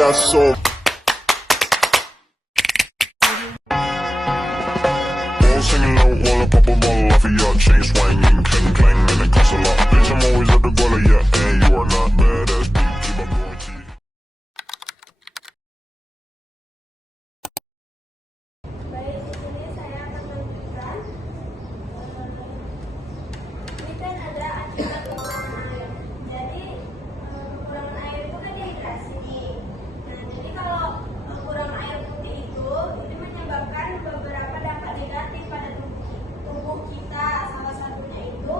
got soul. All singing low while I pop a bottle off of your chain swinging, clang clang, and it costs a lot. Bitch, I'm always at the guala, yeah, and you are not badass beat. Keep on going to you. Baik, di sini saya akan menunjukkan ini kan ada akibat kekurangan air. Jadi kekurangan air itu kan dehidrasi nih. Nah, jadi kalau kurang air putih itu menyebabkan beberapa dampak negatif pada tubuh kita. Salah satunya itu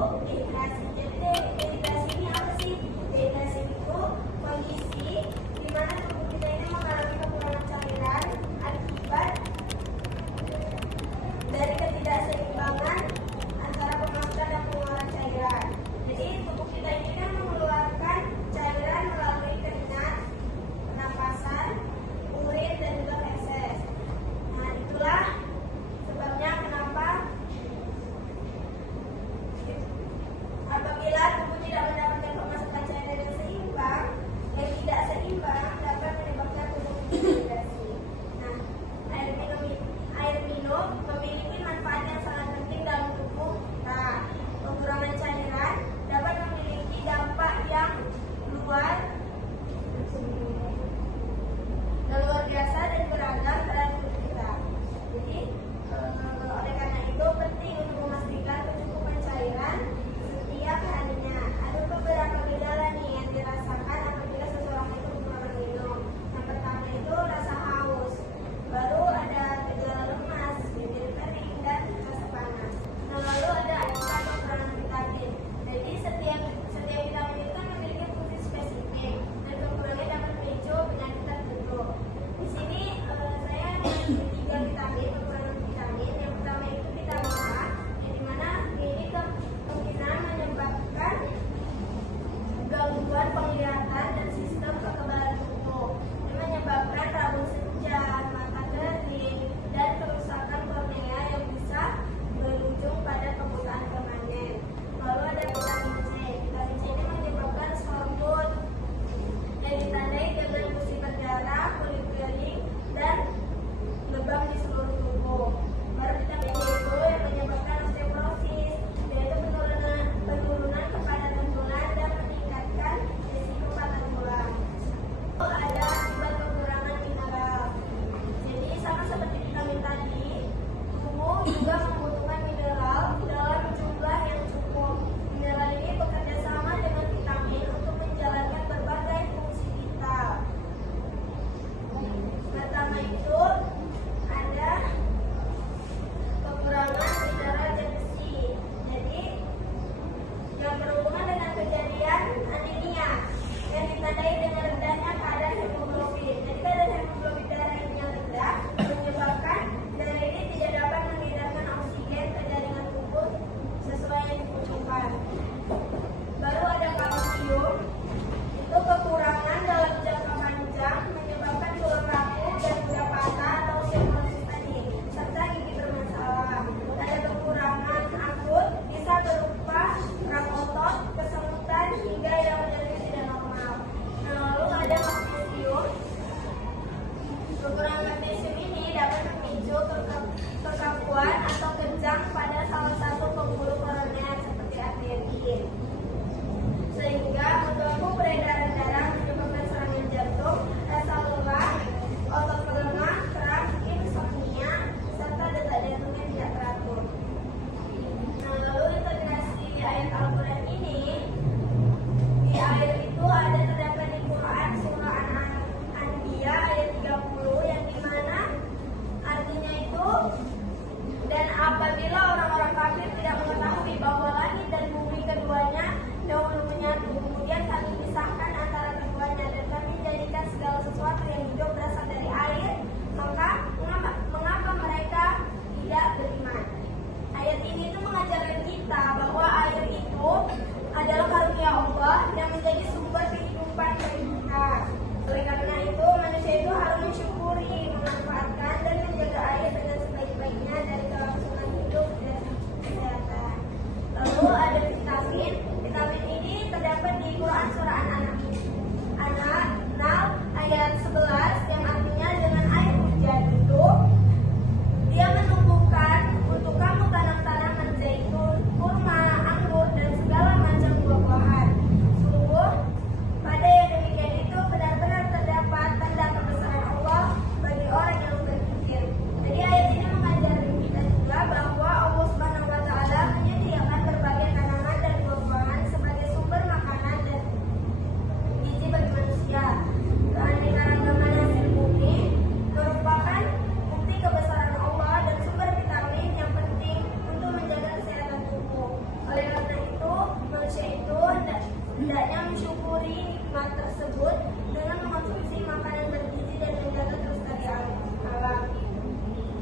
mensyukuri nikmat tersebut dengan mengonsumsi makanan bergizi dan menjaga kelestarian alam.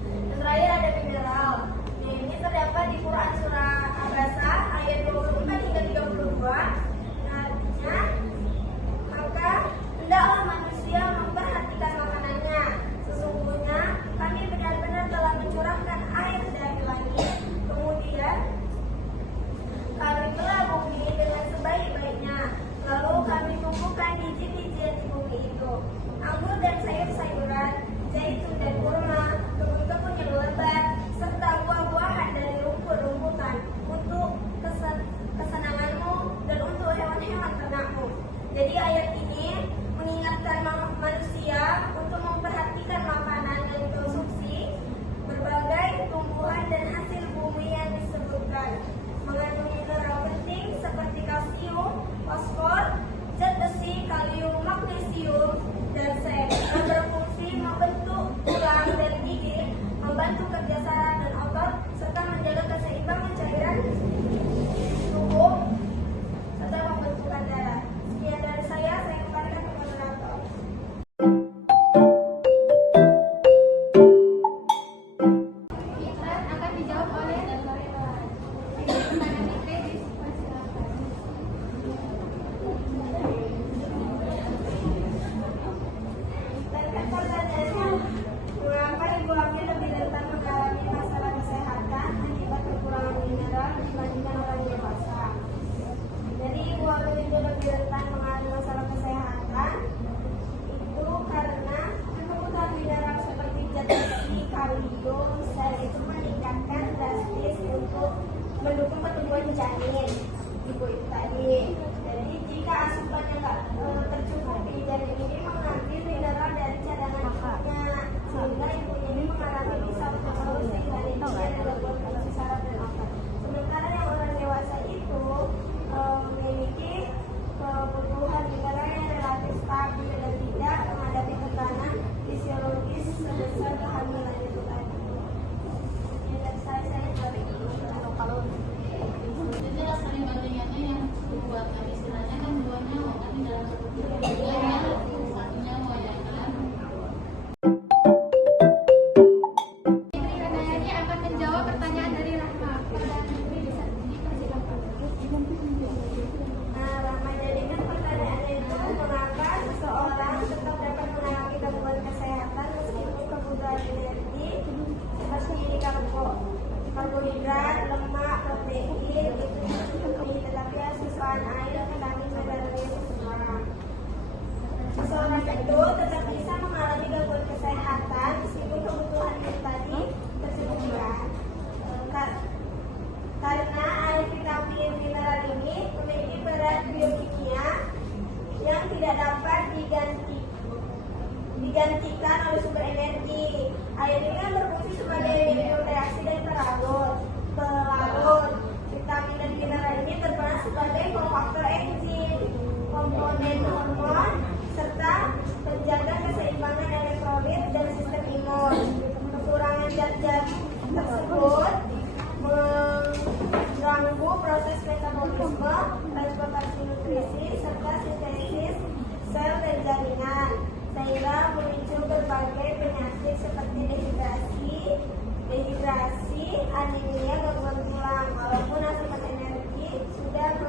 Dan terakhir ada mineral. Nah, ini terdapat di Quran surah Abasa ayat 24 hingga 32. Nah, artinya, maka hendaklah manusia memperhatikan makanannya. Sesungguhnya kami benar-benar telah mencurahkan air dari langit. Kemudian kami belah bumi dengan sebaik-baiknya. Lalu kami tumbuhkan biji-bijian di bumi itu, anggur dan sayur-sayuran, zaitun dan kurma, kebun-kebun yang lebat, serta buah-buahan dari rumput-rumputan untuk kesenanganmu dan untuk hewan-hewan ternakmu. Jadi ayat ini mengingatkan manusia untuk memperhatikan makanan yang dikonsumsi, berbagai tumbuhan dan hasil bumi yang disebutkan mengandung mineral penting seperti kalsium, fosfor, zat besi, kalium, magnesium, dan seng yang berfungsi membentuk tulang dan gigi, membantu kerja saraf dan otot, serta menjaga keseimbangan cairan tubuh serta pembentukan darah. Sekian dari saya kembalikan ke moderator. Akan dijawab oleh pertanyaan Fitri. Pertanyaannya, mengapa ibu hamil lebih rentan mengalami masalah kesehatan akibat kekurangan mineral dibandingkan orang dewasa? Jadi ibu hamil itu lebih rentan mengalami masalah kesehatan itu karena kebutuhan mineral seperti zat besi, kalium, sel itu meningkatkan drastis untuk mendukung pertumbuhan janin ibu itu tadi. Jadi jika asupannya nggak tercukupi, janin ini mengambil mineral dari cadangan ibunya, sehingga ibunya ini mengalami bisa terus sehingga dia membuat fungsi saraf dan otot. Sementara yang orang dewasa itu memiliki kebutuhan mineral yang relatif stabil dan tidak menghadapi tekanan fisiologis sebesar kehamilan itu tadi. Dari saya jawab itu. Kalau Jadi rasa bandingannya yang dibuatkan istilahnya kan dua nyawa, tapi dalam satu nyawa ya kan. Fitri Renayani akan menjawab pertanyaan dari Rahma. Fitri bisa dipersilakan. Nah, Rahma jadinya pertanyaannya itu mengapa seseorang tetap dapat mengalami gangguan kesehatan meskipun kebutuhan energi seperti karbohidrat, lemak, protein itu terpenuhi, tetapi asupan air, vitamin, mineral itu kurang. Seseorang itu tetap bisa mengalami gangguan kesehatan meskipun kebutuhan itu tadi tercukupi. Karena air, vitamin, mineral ini memiliki berat biokimia yang tidak dapat digantikan oleh sumber energi. Air ini kan berfungsi sebagai medium reaksi dan pelarut. Vitamin dan mineral ini berperan sebagai kofaktor enzim, komponen hormon, serta penjaga keseimbangan elektrolit dan sistem imun. Kekurangan zat-zat tersebut mengganggu proses metabolisme, transportasi nutrisi, serta sintesis sel dan jaringan, sehingga memicu berbagai penyakit seperti dehidrasi, anemia, gangguan tulang. Walaupun asupan energi sudah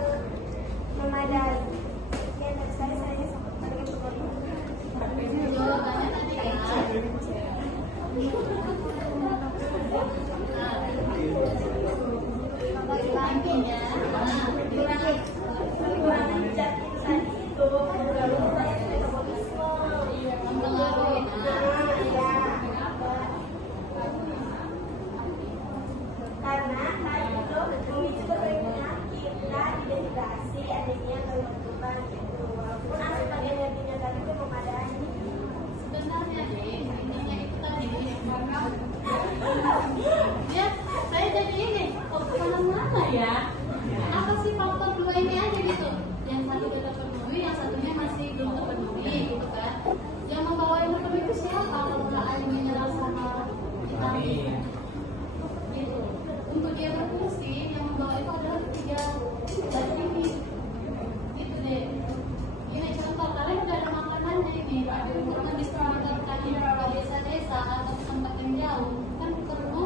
Karena distribusikan ke desa-desa atau ke tempat yang jauh kan perlu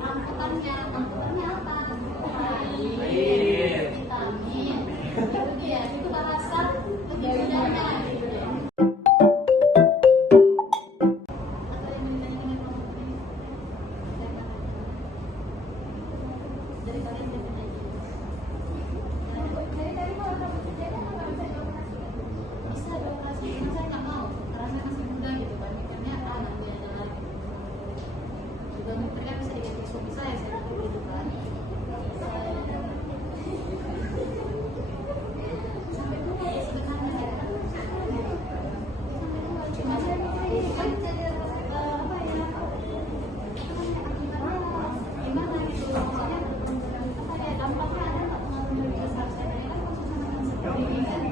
angkutannya apa? Air, vitamin, itu dia, itu bahasa lebih mudahnya gitu ya. Atau yang ini dari kalian bisa beroperasi, cuma saya nggak mau karena saya masih muda gitu kan, mikirnya nanti ada lagi juga mikirnya bisa diganti suami saya gitu kan. Sampai tua ya sebenarnya ya. Cuma saya mikirnya kan jadi apa ya, gimana gitu, maksudnya apa ya, dampaknya ada nggak pengaruh dari besar saya kan khususnya seperti ini kan.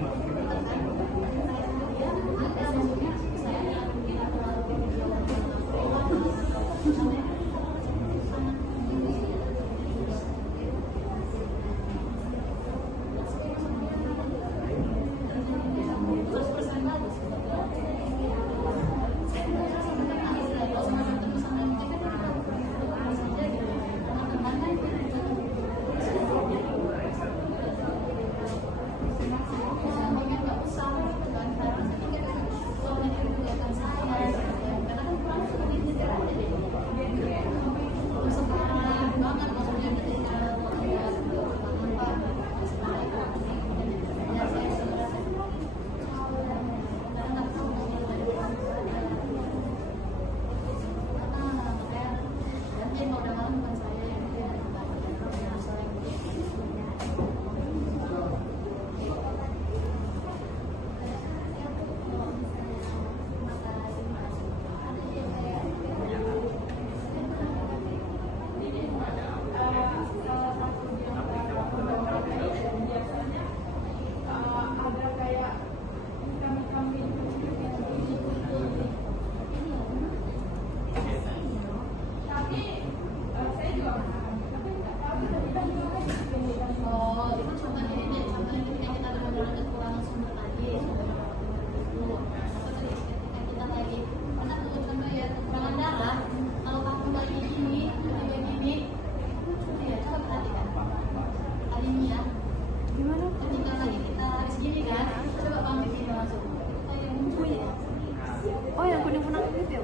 Oh, yang kuning-kuning itu ya?